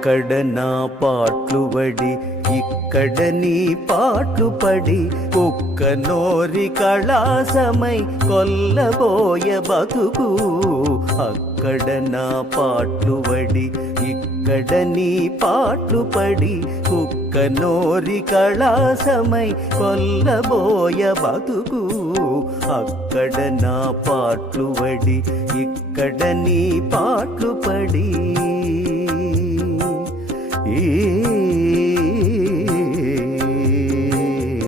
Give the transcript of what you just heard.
అక్కడ నా పాట్లు పడి ఇక్కడ నీ పాట్లు పడి కుక్క నోరి కళాసమై కొల్లబోయ బతుకు. అక్కడ నా పాట్లు పడి ఇక్కడ నీ పాట్లు పడి కుక్క నోరి కళాసమై కొల్లబోయ బతుకు. అక్కడ నా పాట్లు పడి ఇక్కడ నీ పాట్లు పడి.